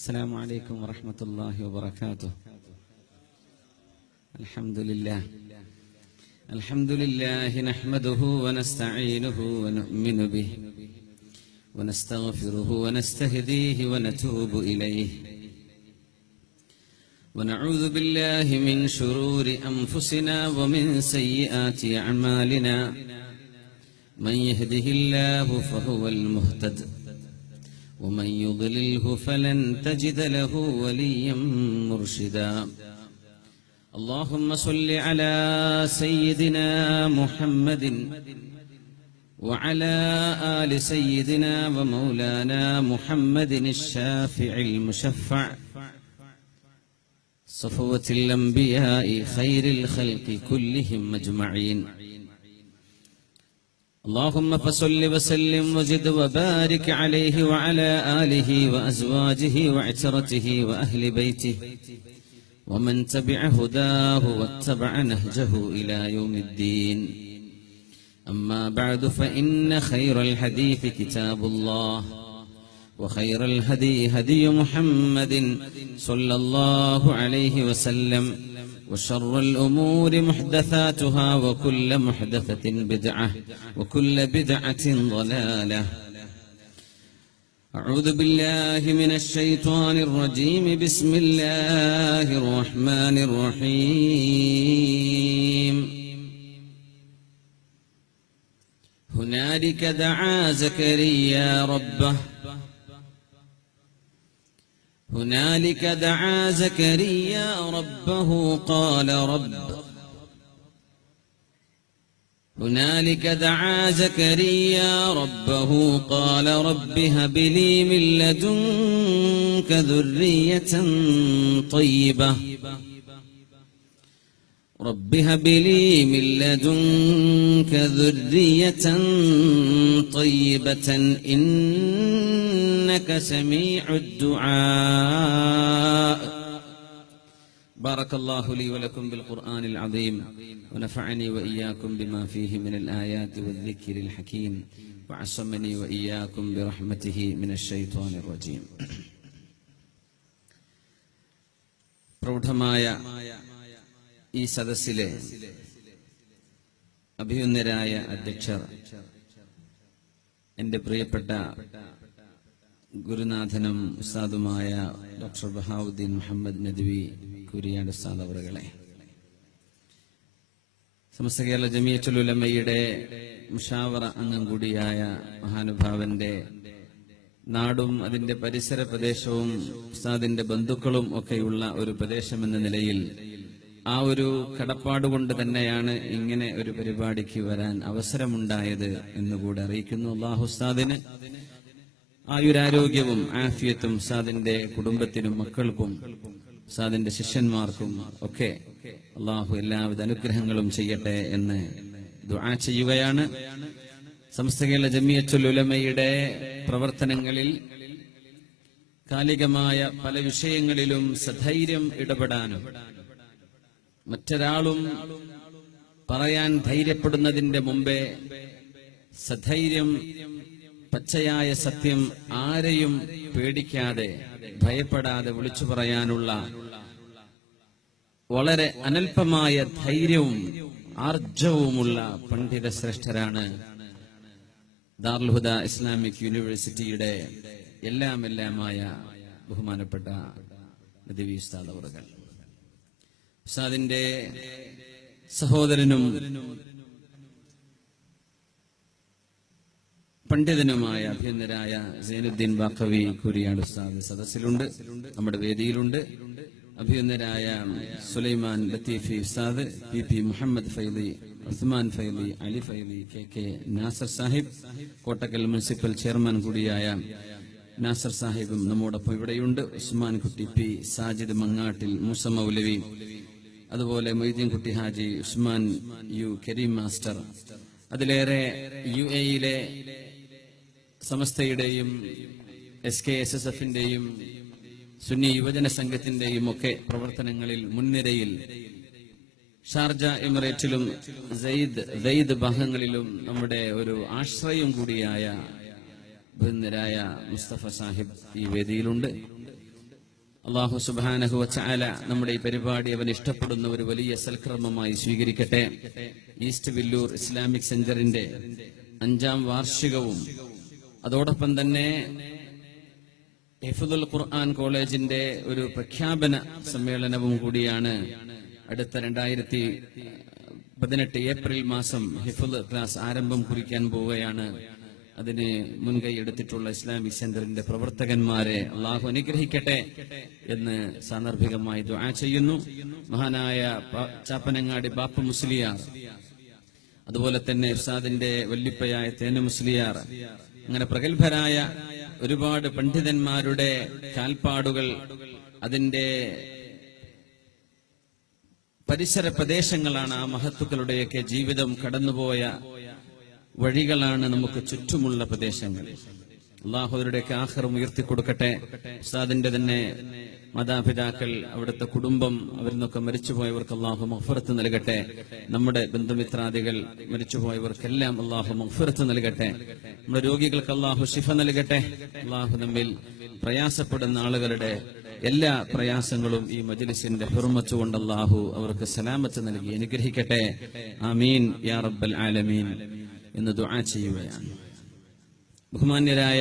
السلام عليكم ورحمة الله وبركاته. الحمد لله نحمده ونستعينه ونؤمن به ونستغفره ونستهديه ونتوب إليه ونعوذ بالله من شرور أنفسنا ومن سيئات أعمالنا من يهده الله فهو المهتد ومن يضلله فلن تجد له وليا مرشدا. اللهم صل على سيدنا محمد وعلى آل سيدنا ومولانا محمد الشافع المشفع صفوة الأنبياء خير الخلق كلهم أجمعين. اللهم فصل وسلم وزد وبارك عليه وعلى آله وأزواجه وعترته وأهل بيته ومن تبع هداه واتبع نهجه إلى يوم الدين. أما بعد فإن خير الحديث كتاب الله وخير الهدي هدي محمد صلى الله عليه وسلم وشر الأمور محدثاتها وكل محدثة بدعة وكل بدعة ضلالة. أعوذ بالله من الشيطان الرجيم. بسم الله الرحمن الرحيم. هنالك دعا زكريا ربه هنالك دعا زكريا ربه قال رب هنالك دعا زكريا ربه قال رب هب لي من لدنك ذرية طيبة رب هب لي من لدنك ذرية طيبة إنك سميع الدعاء. بارك الله لي ولكم بالقرآن العظيم ونفعني وإياكم بما فيه من الآيات والذكر الحكيم وعصمني وإياكم برحمته من الشيطان الرجيم. പ്രൗഢമായ ഈ സദസ്സിലെ അഭിയുന്നരായ അധ്യക്ഷർ, എൻ്റെ പ്രിയപ്പെട്ട ഗുരുനാഥനും ഉസ്താദുമായ ഡോക്ടർ ബഹാവുദ്ദീൻ മുഹമ്മദ് നദ്വി കുരിയാട് ഉസ്താദ് അവറുകളെ, സമസ്ത കേരള ജമിയത്തുൽ ഉലമയുടെ മുഷാവറ അംഗം കൂടിയായ മഹാനുഭാവന്റെ നാടും അതിന്റെ പരിസര പ്രദേശവും ഉസ്താദിന്റെ ബന്ധുക്കളും ഒക്കെയുള്ള ഒരു പ്രദേശമെന്ന നിലയിൽ ആ ഒരു കടപ്പാടുകൊണ്ട് തന്നെയാണ് ഇങ്ങനെ ഒരു പരിപാടിക്ക് വരാൻ അവസരമുണ്ടായത് എന്നുകൂടെ അറിയിക്കുന്നു. അല്ലാഹു ഉസ്താദിന് ആയുരാരോഗ്യവും ആഫിയത്തും ഉസ്താദിന്റെ കുടുംബത്തിനും മക്കൾക്കും ഉസ്താദിന്റെ ശിഷ്യന്മാർക്കും ഒക്കെ അല്ലാഹു എല്ലാവിധ അനുഗ്രഹങ്ങളും ചെയ്യട്ടെ എന്ന് ദുആ ചെയ്യുകയാണ്. സമസ്ത കേരള ജമിയത്തുൽ ഉലമയുടെ പ്രവർത്തനങ്ങളിൽ കാലികമായ പല വിഷയങ്ങളിലും സധൈര്യം ഇടപെടാനും മറ്റൊരാളും പറയാൻ ധൈര്യപ്പെടുന്നതിന്റെ മുമ്പേ സധൈര്യം പച്ചയായ സത്യം ആരെയും പേടിക്കാതെ ഭയപ്പെടാതെ വിളിച്ചു പറയാനുള്ള വളരെ അനൽപമായ ധൈര്യവും ആർജവുമുള്ള പണ്ഡിത ശ്രേഷ്ഠരാണ് ദാറുൽ ഹുദ ഇസ്ലാമിക് യൂണിവേഴ്സിറ്റിയുടെ എല്ലാമായ ബഹുമാനപ്പെട്ട നദ്വി ഉസ്താദ് അവറുകൾ. ഉസ്താദിന്റെ സഹോദരനും പണ്ഡിതനുമായ അഭിനന്ദനായ സൈനുദ്ദീൻ ബാഖവി കുരിയാട് ഉസ്താദ് സദസ്സിലുണ്ട്, നമ്മുടെ വേദിയിലുണ്ട്. അഭിനന്ദനായ Sulaiman Latheefi Ustad, P Muhammad Faili, Usman Faili, Ali Faili, K Nasar Sahib, Kottakkal municipal chairman കൂടിയായ നാസർ സാഹിബും നമ്മോടൊപ്പം ഇവിടെയുണ്ട്. ഉസ്മാൻ കുട്ടി പി, സാജിദ് മങ്ങാട്ടിൽ, മൂസ മൗലവി, അതുപോലെ മൊയ്തീൻ കുട്ടി ഹാജി, ഉസ്മാൻ യു, കരീം മാസ്റ്റർ, അതിലേറെ UAE-യിലെ സമസ്തയുടെയും SKSSF-ന്റെയും സുന്നി യുവജന സംഘത്തിന്റെയും ഒക്കെ പ്രവർത്തനങ്ങളിൽ മുൻനിരയിൽ ഷാർജ എമിറേറ്റിലും സെയ്ദ് ഭാഗങ്ങളിലും നമ്മുടെ ഒരു ആശ്രയം കൂടിയായ ബഹുമാന്യരായ മുസ്തഫ സാഹിബ് ഈ വേദിയിലുണ്ട്. അല്ലാഹു സുബ്ഹാനഹു വ തആല നമ്മുടെ ഈ പരിപാടി അവൻ ഇഷ്ടപ്പെടുന്ന ഒരു വലിയ സൽക്രമമായി സ്വീകരിക്കട്ടെ. ഈസ്റ്റ് വില്ലൂർ ഇസ്ലാമിക് സെന്ററിന്റെ 5ാം വാർഷികവും അതോടൊപ്പം തന്നെ ഹിഫ്ദുൽ ഖുർആൻ കോളേജിന്റെ ഒരു പ്രഖ്യാപന സമ്മേളനവും കൂടിയാണ്. അടുത്ത 2018 ഏപ്രിൽ മാസം ഹിഫ്ദ് ക്ലാസ് ആരംഭം കുറിക്കാൻ പോവുകയാണ്. അതിന് മുൻകൈ എടുത്തിട്ടുള്ള ഇസ്ലാമിക് സെന്ററിന്റെ പ്രവർത്തകന്മാരെ അള്ളാഹു അനുഗ്രഹിക്കട്ടെ എന്ന് സാന്ദർഭികമായി ദുആ ചെയ്യുന്നു. മഹാനായ ചാപ്പനങ്ങാടി ബാപ്പ മുസ്ലിയാർ, അതുപോലെ തന്നെ ഉസ്താദിന്റെ വല്ലിപ്പയായ തേന മുസ്ലിയാർ, അങ്ങനെ പ്രഗത്ഭരായ ഒരുപാട് പണ്ഡിതന്മാരുടെ കാൽപ്പാടുകൾ, അതിന്റെ പരിസര പ്രദേശങ്ങളാണ്, ആ മഹത്തുക്കളുടെയൊക്കെ ജീവിതം കടന്നുപോയ വഴികളാണ് നമുക്ക് ചുറ്റുമുള്ള പ്രദേശങ്ങൾ. അള്ളാഹു അവരുടെയൊക്കെ ആഖിറം ഉയർത്തിക്കൊടുക്കട്ടെ. ഉസ്താദിന്റെ തന്നെ മാതാപിതാക്കൾ, അവിടുത്തെ കുടുംബം, അവരിൽ നിന്നൊക്കെ മരിച്ചുപോയവർക്ക് അള്ളാഹു മഗ്ഫിറത്ത് നൽകട്ടെ. നമ്മുടെ ബന്ധുമിത്രാദികൾ മരിച്ചുപോയവർക്കെല്ലാം അള്ളാഹു മഗ്ഫിറത്ത് നൽകട്ടെ. നമ്മുടെ രോഗികൾക്ക് അള്ളാഹു ശിഫ നൽകട്ടെ. അള്ളാഹു നമ്മിൽ പ്രയാസപ്പെടുന്ന ആളുകളുടെ എല്ലാ പ്രയാസങ്ങളും ഈ മജ്ലിസിന്റെ ഹുർമത്ത് കൊണ്ട് അള്ളാഹു അവർക്ക് സലാമത്ത് നൽകി അനുഗ്രഹിക്കട്ടെ. ആമീൻ യാ റബ്ബൽ ആലമീൻ എന്ന് ദുആ ചെയ്യുകയാണ്. ബഹുമാന്യരായ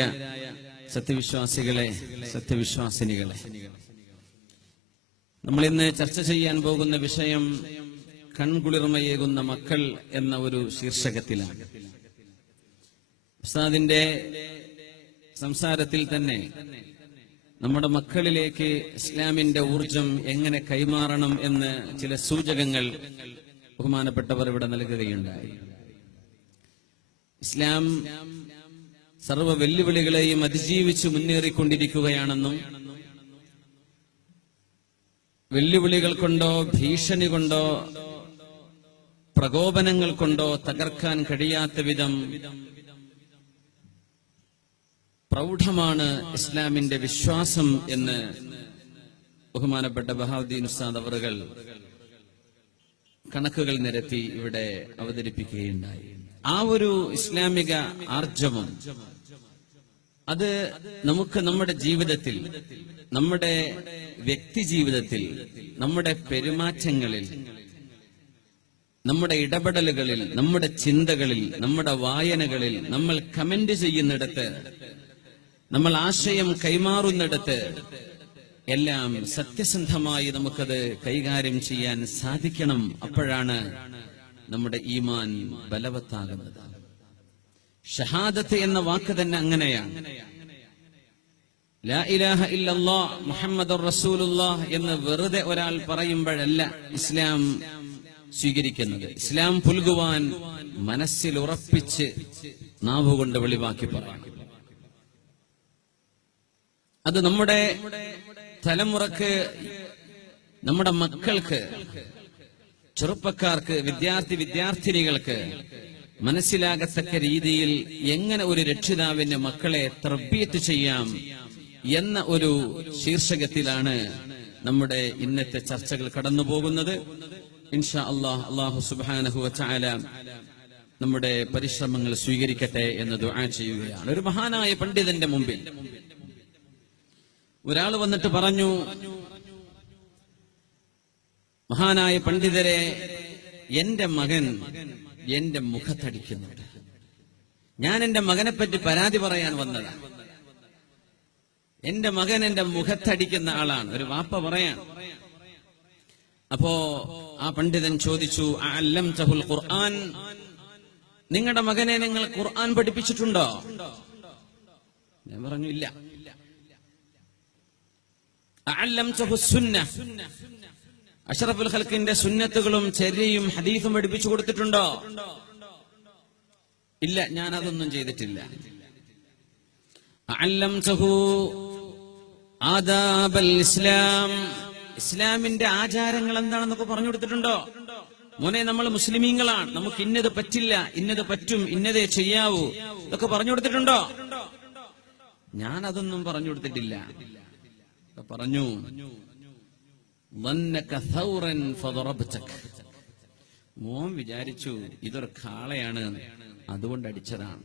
സത്യവിശ്വാസികളെ, സത്യവിശ്വാസിനികളെ, നമ്മൾ ഇന്ന് ചർച്ച ചെയ്യാൻ പോകുന്ന വിഷയം കൺകുളിർമയേകുന്ന മക്കൾ എന്ന ഒരു ശീർഷകത്തിലാണ്. ഉസ്താദിന്റെ സംസാരത്തിൽ തന്നെ നമ്മുടെ മക്കളിലേക്ക് ഇസ്ലാമിന്റെ ഊർജം എങ്ങനെ കൈമാറണം എന്ന് ചില സൂചകങ്ങൾ ബഹുമാനപ്പെട്ടവർ ഇവിടെ നൽകുകയുണ്ടായി. ഇസ്ലാം സർവ്വ വെല്ലുവിളികളെയും അതിജീവിച്ച് മുന്നേറിക്കൊണ്ടിരിക്കുകയാണെന്നും വെല്ലുവിളികൾ കൊണ്ടോ ഭീഷണി കൊണ്ടോ പ്രകോപനങ്ങൾ കൊണ്ടോ തകർക്കാൻ കഴിയാത്ത വിധം പ്രൗഢമാണ് ഇസ്ലാമിന്റെ വിശ്വാസം എന്ന് ബഹുമാനപ്പെട്ട ബഹാവുദ്ദീൻ ഉസ്താദ് അവറുകൾ കണക്കുകൾ നിരത്തി ഇവിടെ അവതരിപ്പിക്കുകയുണ്ടായി. ആ ഒരു ഇസ്ലാമിക ആർജവം അത് നമുക്ക് നമ്മുടെ ജീവിതത്തിൽ, നമ്മുടെ വ്യക്തി ജീവിതത്തിൽ, നമ്മുടെ പെരുമാറ്റങ്ങളിൽ, നമ്മുടെ ഇടപെടലുകളിൽ, നമ്മുടെ ചിന്തകളിൽ, നമ്മുടെ വായനകളിൽ, നമ്മൾ കമന്റ് ചെയ്യുന്നിടത്ത്, നമ്മൾ ആശയം കൈമാറുന്നിടത്ത് എല്ലാം സത്യസന്ധമായി നമുക്കത് കൈകാര്യം ചെയ്യാൻ സാധിക്കണം. അപ്പോഴാണ് നമ്മുടെ ഈമാൻ ബലവത്താകുന്നത്. ഷഹാദത്ത് എന്ന വാക്ക് തന്നെ അങ്ങനെയാണ്. ലാ ഇലാഹ ഇല്ലല്ലാഹ് മുഹമ്മദുർ റസൂലുള്ളാഹ് എന്ന് വെറുതെ ഒരാൾ പറയുമ്പോഴല്ല ഇസ്ലാം സ്വീകരിക്കുന്നത്. ഇസ്ലാം പുൽകുവാൻ മനസ്സിൽ ഉറപ്പിച്ച് നാവുകൊണ്ട് വെളിവാക്കി പറയണം. അത് നമ്മുടെ തലമുറക്ക്, നമ്മുടെ മക്കൾക്ക്, ചെറുപ്പക്കാർക്ക്, വിദ്യാർത്ഥിനികൾക്ക് മനസ്സിലാകത്തക്ക രീതിയിൽ എങ്ങനെ ഒരു രക്ഷിതാവിന്റെ മക്കളെ തർബിയത്ത് ചെയ്യാം എന്ന ഒരു ശീർഷകത്തിലാണ് നമ്മുടെ ഇന്നത്തെ ചർച്ചകൾ കടന്നു പോകുന്നത്. ഇൻഷാ അല്ലാഹ്, അല്ലാഹു സുബ്ഹാനഹു വ തആല നമ്മുടെ പരിശ്രമങ്ങൾ സ്വീകരിക്കട്ടെ എന്ന് ദുആ ചെയ്യുകയാണ്. ഒരു മഹാനായ പണ്ഡിതന്റെ മുമ്പിൽ ഒരാൾ വന്നിട്ട് പറഞ്ഞു, മഹാനായ പണ്ഡിതരെ, എന്റെ മകൻ എന്റെ മുഖത്തടിക്കുന്നുണ്ട്. ഞാൻ എന്റെ മകനെ പറ്റി പരാതി പറയാൻ വന്നതാണ്. എന്റെ മകൻ എന്റെ മുഖത്തടിക്കുന്ന ആളാണ്. ഒരു വാപ്പ പറയാൻ. അപ്പോ ആ പണ്ഡിതൻ ചോദിച്ചു, അഅല്ലംതഹുൽ ഖുർആൻ, നിങ്ങളുടെ മകനെ നിങ്ങൾ ഖുർആൻ പഠിപ്പിച്ചിട്ടുണ്ടോ? ഞാൻ പറഞ്ഞു ഇല്ല. അഅല്ലംതഹു സുന്ന, അഷ്റഫുൽ ഖൽഖിന്റെ സുന്നത്തുകളും ചര്യയും ഹദീസും പഠിപ്പിച്ചു കൊടുത്തിട്ടുണ്ടോ? ഇല്ല, ഞാൻ അതൊന്നും ചെയ്തിട്ടില്ല. അഅല്ലംതഹു ആദാബൽ ഇസ്ലാം, ഇസ്ലാമിന്റെ ആചാരങ്ങൾ എന്താണെന്നൊക്കെ പറഞ്ഞു കൊടുത്തിട്ടുണ്ടോ? മോനെ, നമ്മൾ മുസ്ലിമീങ്ങളാണ്, നമുക്ക് ഇന്നത് പറ്റില്ല, ഇന്നത് പറ്റും, ഇന്നതേ ചെയ്യാവൂ, ഇതൊക്കെ പറഞ്ഞു കൊടുത്തിട്ടുണ്ടോ? ഞാൻ അതൊന്നും പറഞ്ഞു കൊടുത്തിട്ടില്ല. പറഞ്ഞു, മോൻ വിചാരിച്ചു ഇതൊരു കാളയാണ്, അതുകൊണ്ട് അടിച്ചതാണ്.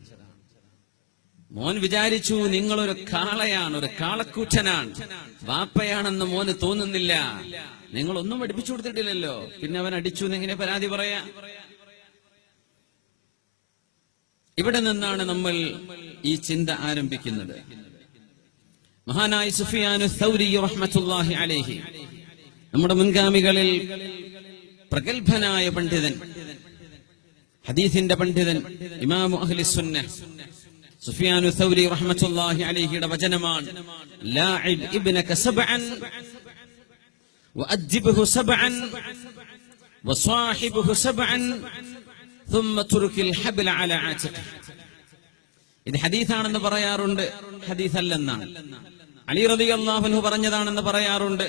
മോൻ വിചാരിച്ചു നിങ്ങളൊരു കാളയാണ്, ഒരു കാളക്കൂറ്റനാണ്, വാപ്പയാണെന്ന് മോന് തോന്നുന്നില്ല. നിങ്ങളൊന്നും പഠിപ്പിച്ചു കൊടുത്തിട്ടില്ലല്ലോ, പിന്നെ അവൻ അടിച്ചു എന്നെങ്ങനെ പരാതി പറയാ? ഇവിടെ നിന്നാണ് നമ്മൾ ഈ ചിന്ത ആരംഭിക്കുന്നത്. മഹാനായ സുഫിയാനു സൗരി റഹ്മത്തുള്ളാഹി അലൈഹി, നമ്മുടെ മുൻഗാമികളിൽ പ്രഗത്ഭനായ പണ്ഡിതൻ, ഹദീസിന്റെ പണ്ഡിതൻ, ഇമാമു അഹ്ലി സുന്നഹ് സുഫിയാനു സൗരി റഹ്മത്തുള്ളാഹി അലൈഹിയുടെ വചനമാണ്: ലാഇബ് ഇബ്നക സബ്അൻ വഅദ്ദിബ്ഹു സബ്അൻ വസാഹിബ്ഹു സബ്അൻ ثم ترك الحبل على عاتقه. ഇത് ഹദീസാണെന്ന് പറയാറുണ്ട്, ഹദീസ് അല്ലെന്നാണ്. അലി റളിയല്ലാഹു അൻഹു പറഞ്ഞതാണെന്ന് പറയാറുണ്ട്.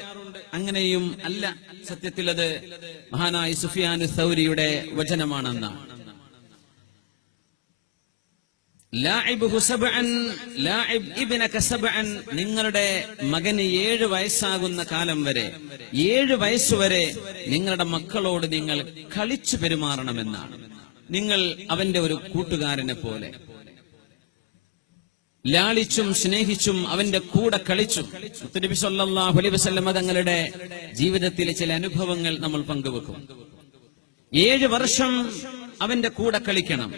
അങ്ങനെയും അല്ല, സത്യത്തിൽ അത് മഹാനായ സുഫിയാനു സൗരിയുടെ വചനമാണെന്നാണ്. ലാഇബ്ഹു സബ്അൻ, ലാഇബ് ഇബ്നക സബ്അൻ, നിങ്ങളുടെ മകന് 7 വയസ്സാകുന്ന കാലം വരെ, 7 വയസ്സുവരെ നിങ്ങളുടെ മക്കളോട് നിങ്ങൾ കളിച്ചു പെരുമാറണമെന്നാണ്. നിങ്ങൾ അവന്റെ ഒരു കൂട്ടുകാരനെ പോലെ ലാളിച്ചും സ്നേഹിച്ചും അവന്റെ കൂടെ കളിച്ചും. നബി സല്ലല്ലാഹു അലൈഹി വസല്ലം തങ്ങളുടെ ജീവിതത്തിലെ ചില അനുഭവങ്ങൾ നമ്മൾ പങ്കുവെക്കും. 7 വർഷം അവന്റെ കൂടെ കളിക്കണം.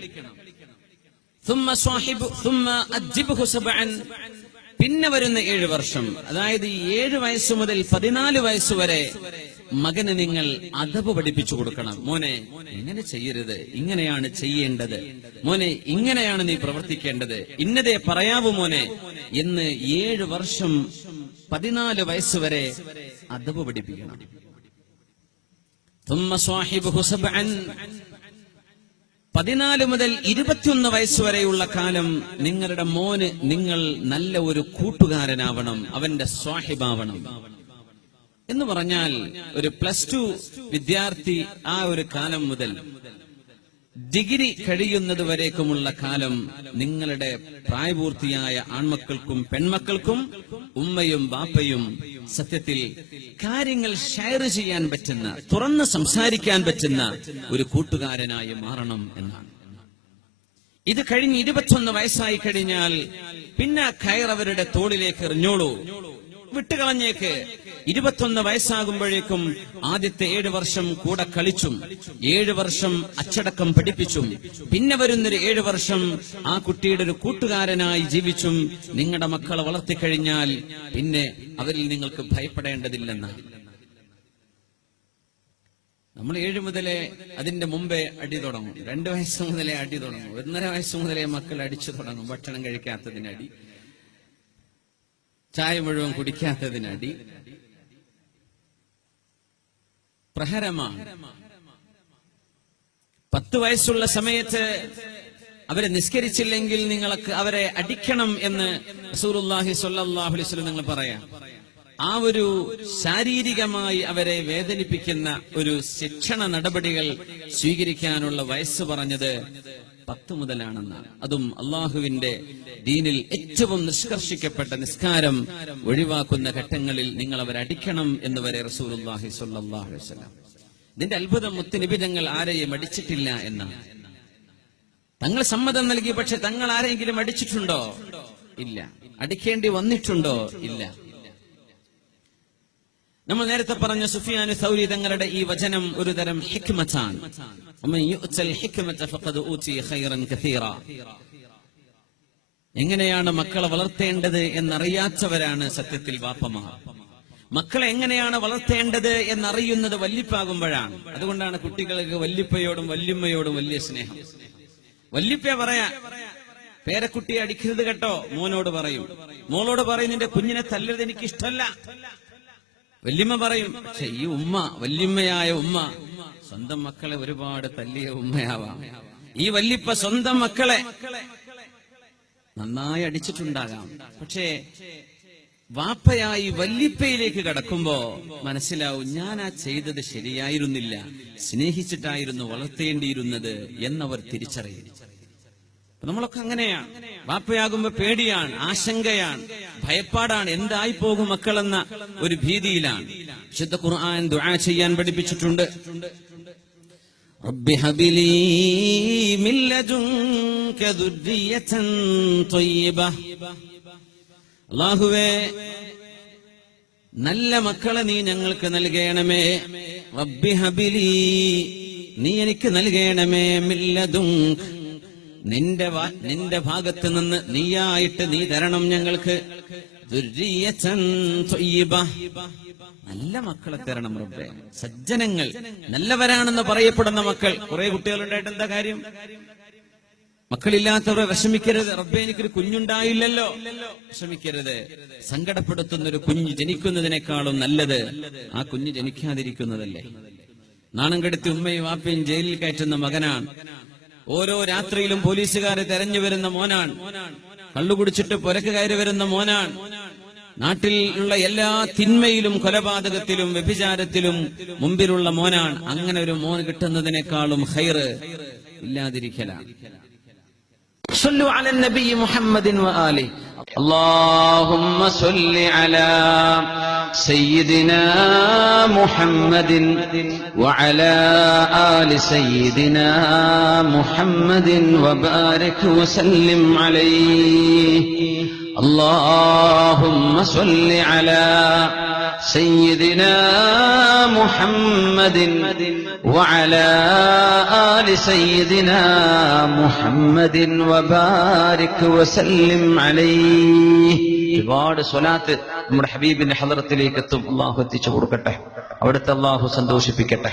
പിന്നെ വരുന്ന 7 വർഷം, അതായത് 7 വയസ്സ് മുതൽ 14 വയസ്സ് വരെ മകന് നിങ്ങൾ അദബ് പഠിപ്പിച്ചു കൊടുക്കണം. മോനെ ഇങ്ങനെ ചെയ്യരുത്, ഇങ്ങനെയാണ് ചെയ്യേണ്ടത്, മോനെ ഇങ്ങനെയാണ് നീ പ്രവർത്തിക്കേണ്ടത്, ഇന്നതേ പറയാവൂ മോനെ എന്ന് 7 വർഷം 14 വയസ്സ് വരെ അദബ് പഠിപ്പിക്കണം. 14 മുതൽ 21 വയസ്സ് വരെയുള്ള കാലം നിങ്ങളുടെ മോന് നിങ്ങൾ നല്ല ഒരു കൂട്ടുകാരനാവണം, അവന്റെ സ്വാഹിബാവണം. എന്ന് പറഞ്ഞാൽ ഒരു +2 വിദ്യാർത്ഥി ആ ഒരു കാലം മുതൽ ഡിഗ്രി കഴിയുന്നത് വരേക്കുമുള്ള കാലം നിങ്ങളുടെ പ്രായപൂർത്തിയായ ആൺമക്കൾക്കും പെൺമക്കൾക്കും ഉമ്മയും ബാപ്പയും സത്യത്തിൽ കാര്യങ്ങൾ ഷെയർ ചെയ്യാൻ പറ്റുന്ന, തുറന്ന് സംസാരിക്കാൻ പറ്റുന്ന ഒരു കൂട്ടുകാരനായി മാറണം എന്നാണ്. ഇത് കഴിഞ്ഞ് 21 വയസ്സായി കഴിഞ്ഞാൽ പിന്നെ കയർ അവരുടെ തോളിലേക്ക് എറിഞ്ഞോളൂ, വിട്ടുകളഞ്ഞേക്ക്. 21 വയസ്സാകുമ്പോഴേക്കും ആദ്യത്തെ 7 വർഷം കൂടെ കളിച്ചും 7 വർഷം അച്ചടക്കം പഠിപ്പിച്ചും പിന്നെ വരുന്നൊരു 7 വർഷം ആ കുട്ടിയുടെ ഒരു കൂട്ടുകാരനായി ജീവിച്ചും നിങ്ങളുടെ മക്കളെ വളർത്തിക്കഴിഞ്ഞാൽ പിന്നെ അവരിൽ നിങ്ങൾക്ക് ഭയപ്പെടേണ്ടതില്ലെന്നാണ്. നമ്മൾ 7 മുതലേ അതിന്റെ മുമ്പേ അടി തുടങ്ങും. 2 വയസ്സ് മുതലേ അടി തുടങ്ങും. 1.5 വയസ്സ് മുതലേ മക്കൾ അടിച്ചു തുടങ്ങും. ഭക്ഷണം കഴിക്കാത്തതിനടി, ചായ മുഴുവൻ കുടിക്കാത്തതിനടി, പ്രഹരമാണ്. 10 വയസ്സുള്ള സമയത്ത് അവരെ നിസ്കരിച്ചില്ലെങ്കിൽ നിങ്ങൾക്ക് അവരെ അടിക്കണം എന്ന് റസൂലുള്ളാഹി സ്വല്ലല്ലാഹു അലൈഹി വസല്ലം നിങ്ങൾ പറയാം. ആ ഒരു ശാരീരികമായി അവരെ വേദനിപ്പിക്കുന്ന ഒരു ശിക്ഷണ നടപടികൾ സ്വീകരിക്കാനുള്ള വയസ്സ് പറഞ്ഞത് 10 മുതലാണെന്നാണ്. അതും അള്ളാഹുവിന്റെ ദീനിൽ ഏറ്റവും നിഷ്കർഷിക്കപ്പെട്ട നിസ്കാരം ഒഴിവാക്കുന്ന ഘട്ടങ്ങളിൽ നിങ്ങൾ അവരെ അടിക്കണം എന്ന് വരെ റസൂലുള്ളാഹി സ്വല്ലല്ലാഹു അലൈഹി വസല്ലം. ഇതിന്റെ അത്ഭുതം മുത്തുനബി തങ്ങൾ ആരെയും അടിച്ചിട്ടില്ല എന്നാണ്. തങ്ങൾ സമ്മതം നൽകി, പക്ഷെ തങ്ങൾ ആരെങ്കിലും അടിച്ചിട്ടുണ്ടോ? ഇല്ല. അടിക്കേണ്ടി വന്നിട്ടുണ്ടോ? ഇല്ല. നമ്മൾ നേരത്തെ പറഞ്ഞ സുഫിയാനു സൗരി തങ്ങളുടെ ഈ വചനം ഒരു തരം ഹിക്മത്താണ്. എങ്ങനെയാണ് മക്കളെ വളർത്തേണ്ടത് എന്നറിയാത്തവരാണ് സത്യത്തിൽ വാപ്പമാർ. മക്കളെ എങ്ങനെയാണ് വളർത്തേണ്ടത് എന്നറിയുന്നത് വല്ലിപ്പാകുമ്പോഴാണ്. അതുകൊണ്ടാണ് കുട്ടികൾക്ക് വല്ലിപ്പയോടും വല്യമ്മയോടും വലിയ സ്നേഹം. വല്ലിപ്പ പറയാ, പേരക്കുട്ടിയെ അടിക്കരുത് കേട്ടോ, മോനോട് പറയും. മോളോട് പറയും, നിന്റെ കുഞ്ഞിനെ തല്ലരുത്, എനിക്ക് ഇഷ്ടമല്ല. വല്യമ്മ പറയും, പക്ഷെ ഈ ഉമ്മ, വല്യമ്മയായ ഉമ്മ സ്വന്തം മക്കളെ ഒരുപാട് തല്ലിയ ഉമ്മയാവാം. ഈ വല്ലിപ്പ സ്വന്തം മക്കളെ നന്നായി അടിച്ചിട്ടുണ്ടാകാം. പക്ഷേ വാപ്പയായി വല്ലിപ്പയിലേക്ക് കടക്കുമ്പോ മനസ്സിലാവും, ഞാൻ ആ ചെയ്തത് ശരിയായിരുന്നില്ല, സ്നേഹിച്ചിട്ടായിരുന്നു വളർത്തേണ്ടിയിരുന്നത് എന്നവർ തിരിച്ചറിയും. നമ്മളൊക്കെ അങ്ങനെയാണ്. വാപ്പയാകുമ്പോ പേടിയാണ്, ആശങ്കയാണ്, ഭയപ്പാടാണ്, എന്തായി പോകും മക്കളെന്ന ഒരു ഭീതിയിലാണ്. വിശുദ്ധ ഖുർആൻ ദുആ ചെയ്യാൻ പഠിപ്പിച്ചിട്ടുണ്ട്. റബ്ബി ഹബിലി മിൻ ലദുൻക മിൻക ദുർരിയതൻ ത്വയ്യിബ. അല്ലാഹുവേ, നല്ല മക്കളെ നീ ഞങ്ങൾക്ക് നൽകണമേ. റബ്ബി ഹബിലി, നീ എനിക്ക് നൽകണമേ. മില്ലദുൻക, നിന്റെ ഭാഗത്ത് നിന്ന് നീയായിട്ട് നീ തരണം ഞങ്ങൾക്ക്. ദുർരിയതൻ ത്വയ്യിബ, നല്ല മക്കളെ തരണം റബ്ബേ. സജ്ജനങ്ങൾ, നല്ലവരാണെന്ന് പറയപ്പെടുന്ന മക്കൾ. കുറെ കുട്ടികളുണ്ടായിട്ട് എന്താ കാര്യം? മക്കളില്ലാത്തവരെ വിഷമിക്കരുത്. റബ്ബേ, എനിക്കൊരു കുഞ്ഞുണ്ടായില്ലല്ലോ, വിഷമിക്കരുത്. സങ്കടപ്പെടുത്തുന്ന ഒരു കുഞ്ഞ് ജനിക്കുന്നതിനേക്കാളും നല്ലത് ആ കുഞ്ഞ് ജനിക്കാതിരിക്കുന്നതല്ലേ. നാണം കെടുത്തി ഉമ്മയും വാപ്പയും ജയിലിൽ കയറ്റുന്ന മകനാണ്. ഓരോ രാത്രിയിലും പോലീസുകാരെ തെരഞ്ഞു വരുന്ന മോനാണ്. കള്ളുകുടിച്ചിട്ട് പുരക്ക് കയറി വരുന്ന മോനാണ്. നാട്ടിലുള്ള എല്ലാ തിന്മയിലും കൊലപാതകത്തിലും വ്യഭിചാരത്തിലും മുമ്പിലുള്ള മോനാണ്. അങ്ങനെ ഒരു മോൻ കിട്ടുന്നതിനേക്കാളും ഖൈറ് ഇല്ലാതിരിക്കലാണ്. സല്ലു അല നബി മുഹമ്മദിൻ വആലി. اللهم صل على سيدنا محمد وعلى آل سيدنا محمد وبارك وسلم عليه. اللهم صل على سيدنا محمد وعلى آل سيدنا محمد وبارك وسلم عليه. ഒരുപാട് സ്വലാത്ത് നമ്മുടെ ഹബീബിന്റെ ഹദറത്തിലേക്ക് എത്തും. അല്ലാഹു എത്തിച്ചു കൊടുക്കട്ടെ. അവിടുത്തെ അല്ലാഹു സന്തോഷിപ്പിക്കട്ടെ.